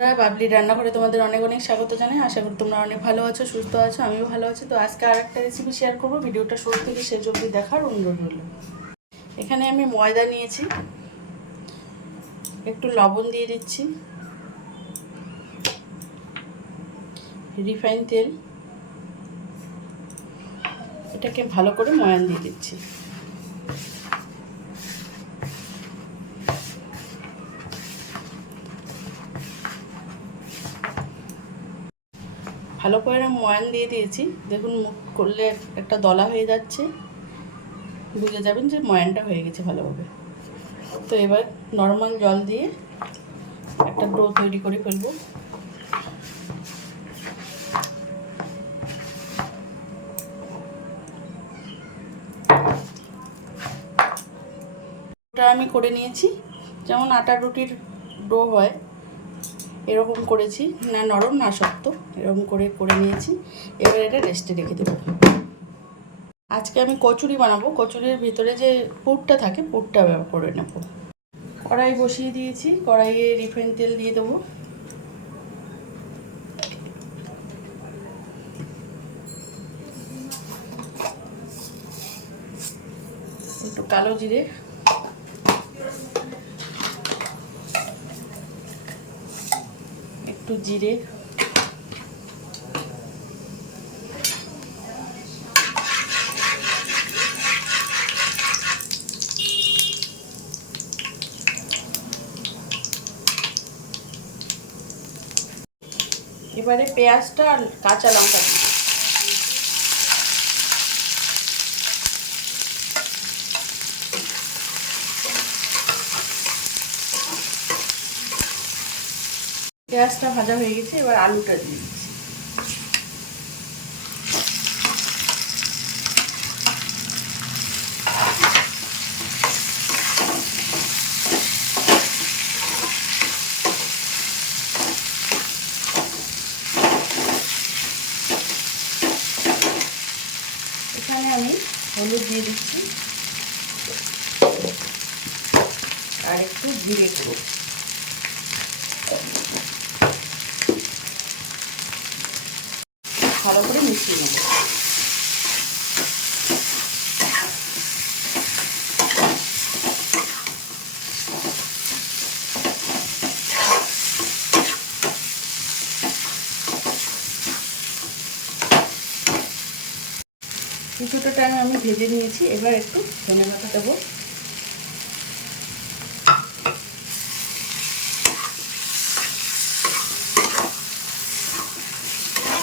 বাবলি রান্নাঘরে তোমাদের অনেক অনেক স্বাগত জানাই। আশা করি তোমরা অনেক ভালো আছো, সুস্থ আছো, আমিও ভালো আছি। তো আজকে আরেকটা রেসিপি শেয়ার করবো, ভিডিওটা শুরু থেকে শেষ অবধি দেখার অনুরোধ রইল। এখানে আমি ময়দা নিয়েছি, একটু লবণ দিয়ে দিচ্ছি, রিফাইন তেল, এটাকে ভালো করে ময়ান দিয়ে দিচ্ছি। ভালো করে ময়ান দিয়ে দিয়েছি, দেখুন মুখ করলে একটা দলা হয়ে যাচ্ছে, বুঝে যাবেন যে ময়ানটা হয়ে গেছে ভালোভাবে। তো এবার নর্মাল জল দিয়ে একটা ডো তৈরি করে ফেলবো। ডোটা আমি করে নিয়েছি, যেমন আটার রুটির ডো হয় এরকম করেছি, না নরম না শক্ত, এরকম করে নিয়েছি। এবার এটা রেস্টে রেখে দেবো। আজকে আমি কচুরি বানাবো, কচুরির ভিতরে যে পুরটা থাকে পুরটা ব্যবহার করে নেব। কড়াই বসিয়ে দিয়েছি, কড়াইয়ে রিফাইন তেল দিয়ে দেবো, একটু কালো জিরে, একটু জিরে, এবারে পেঁয়াজটা আর কাঁচা লঙ্কা দিই। পেঁয়াজটা ভাজা হয়ে গেছে, এবার আলুটা দিয়ে দিচ্ছি। এখানে আমি হলুদ দিয়ে দিচ্ছি আর একটু জিরে গুঁড়ো, ভালো করে মিশিয়ে নেব। কিছুটা টাইম আমি ভেজে নিয়েছি, এবার একটু ধনে পাতা দেবো,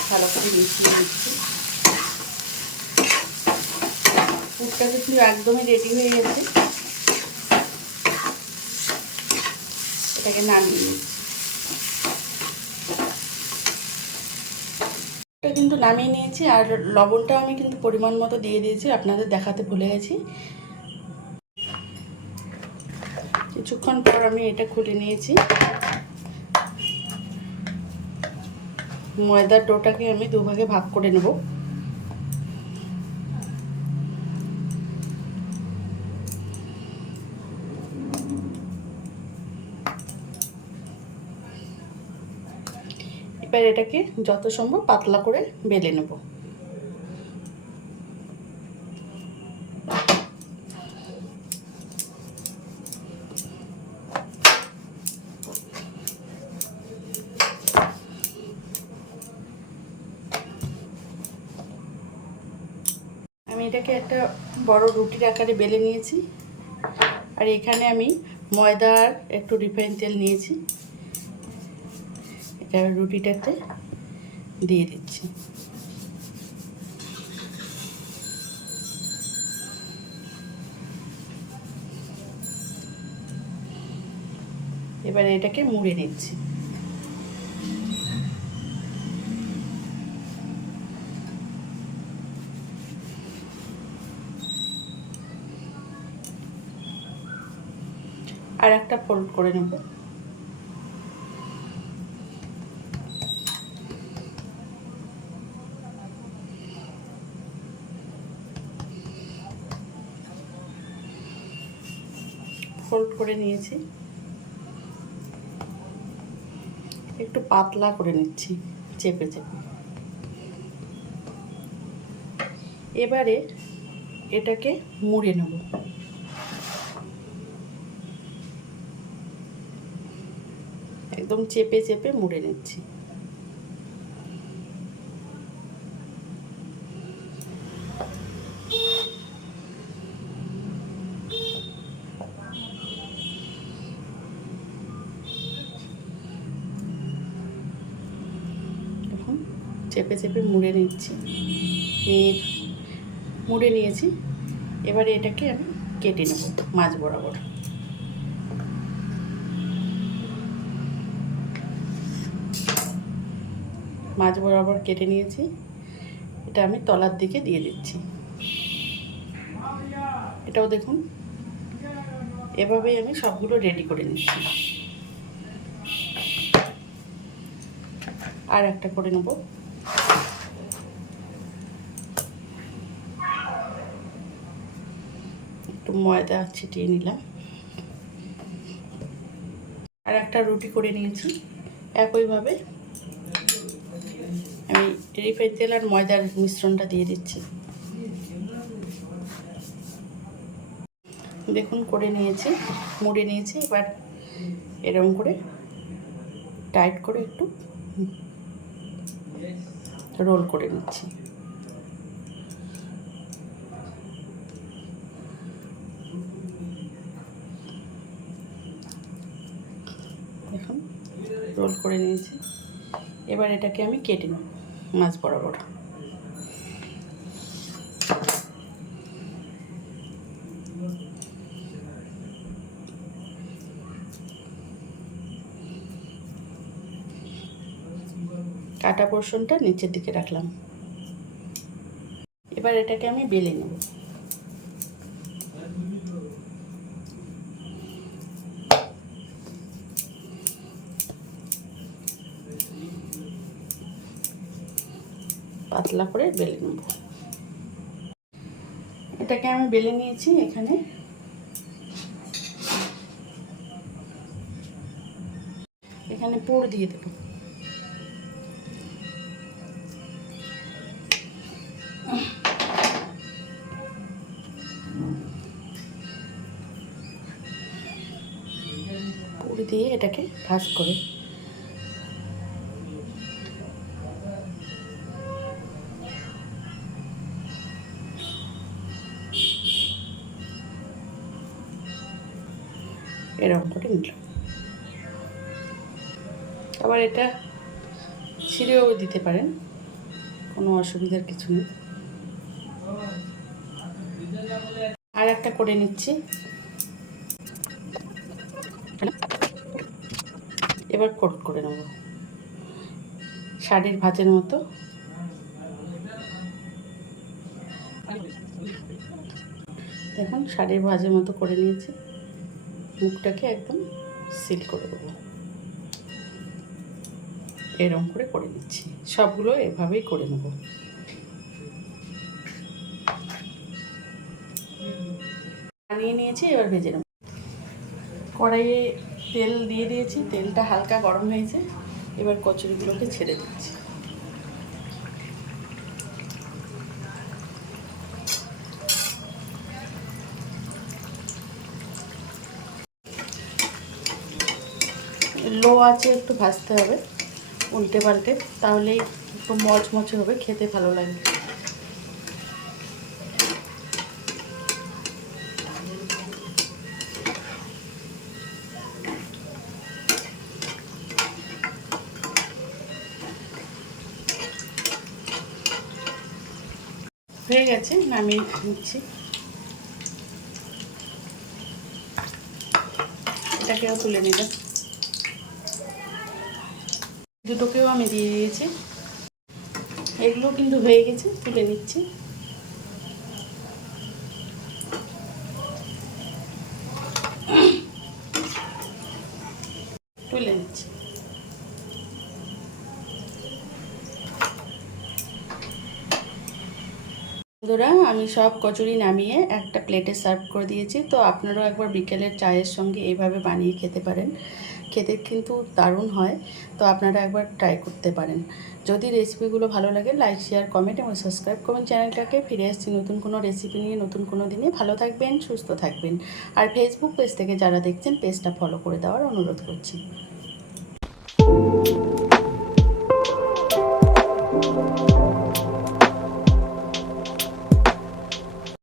ভালো করে মিশিয়ে দিচ্ছি। পুরটা কিন্তু একদমই রেডি হয়ে গেছে, এটাকে নামিয়ে নিচ্ছি। এটা কিন্তু নামিয়ে নিয়েছি, আর লবণটা আমি কিন্তু পরিমাণ মতো দিয়ে দিয়েছি, আপনাদের দেখাতে ভুলে গেছি। কিছুক্ষণ পর আমি এটা খুলে নিয়েছি। ময়দার ডোটাকে আমি দুভাগে ভাগ করে নেব। এবার এটাকে যত সম্ভব পাতলা করে বেলে নেব। আমি এটাকে একটা বড় রুটির আকারে বেলে নিয়েছি, আর এখানে আমি ময়দা আর একটু রিফাইন তেল নিয়েছি, এটা রুটিটাতে দিয়ে দিচ্ছি। এবার এটাকে মুড়ে নিচ্ছি। আর একটা ফোল্ড করে নেব। ফোল্ড করে নিয়েছি, একটু পাতলা করে নিচ্ছি চেপে চেপে। এবারে এটাকে মুড়ে নেব। একদম চেপে চেপে মুড়ে নিচ্ছি। এখন চেপে চেপে মুড়ে নিচ্ছি, মুড়ে নিয়েছি। এবারে এটাকে আমি কেটে নেব মাছ বরাবর। মাছ বরাবর কেটে নিয়েছি, এটা আমি তলার দিকে দিয়ে দিচ্ছি। এটাও দেখুন, এভাবেই আমি সবগুলো রেডি করে নিচ্ছি। আর একটা করে নেব। একটু ময়দা ছিটিয়ে নিলাম। আর একটা রুটি করে নিয়েছি। একইভাবে আমি রিফাইন তেল আর ময়দার মিশ্রণটা দিয়ে দিচ্ছি। দেখুন করে নিয়েছি, মুড়ে নিয়েছি। এবার এরকম করে টাইট করে একটু রোল করে নিচ্ছি। দেখুন রোল করে নিয়েছি। এবার এটাকে আমি কেটে নেব মাছ বরাবর। কাটা পোর্শনটা নিচের দিকে রাখলাম। এবার এটাকে আমি বেলে নেব। পাতলা করে বেলে নেব। এটাকে আমি বেলে নিয়েছি। এখানে পুর দিয়ে দেব। পুর দিয়ে এটাকে ভাঁজ করে এরকম করে নিলাম। আবার এটা ছিঁড়েও দিতে পারেন, কোনো অসুবিধার কিছু নেই। আর একটা করে নিচ্ছি। এবার কোট করে নেব শাড়ির ভাঁজের মতো। দেখুন শাড়ির ভাঁজের মতো করে নিয়েছি। মুখটাকে একদম সিল করে দেবো। এরকম করে নিচ্ছি। সবগুলো এভাবেই করে নেব। বানিয়ে নিয়েছি, এবার ভেজে নেব। কড়াইয়ে তেল দিয়ে দিয়েছি, তেলটা হালকা গরম হয়েছে। এবার কচুরিগুলোকে ছেড়ে দিচ্ছি। লো আছে একটু ভাজতে হবে উল্টে পাল্টে, তাহলেই একটু মচমচে হবে, খেতে ভালো লাগবে। হয়ে গেছে, নামিয়ে নিচ্ছি। এটাকেও তুলে নিলাম। দুটোকেও আমি দিয়ে দিয়েছি। এগুলো কিন্তু হয়ে গেছে, তুলে নিচ্ছি। তুলে নিচ্ছি। বন্ধুরা, আমি সব কচুরি নামিয়ে একটা প্লেটে সার্ভ করে দিয়েছি। তো আপনারাও একবার বিকেলের চায়ের সঙ্গে এইভাবে বানিয়ে খেতে পারেন। খেতে কিন্তু দারুণ হয়। তো আপনারা একবার ট্রাই করতে পারেন। যদি রেসিপিগুলো ভালো লাগে লাইক, শেয়ার, কমেন্ট এবং সাবস্ক্রাইব করবেন চ্যানেলটাকে। ফিরে আসছি নতুন কোনো রেসিপি নিয়ে নতুন কোনো দিনে। ভালো থাকবেন, সুস্থ থাকবেন। আর ফেসবুক পেজ থেকে যারা দেখছেন পেজটা ফলো করে দেওয়ার অনুরোধ করছি।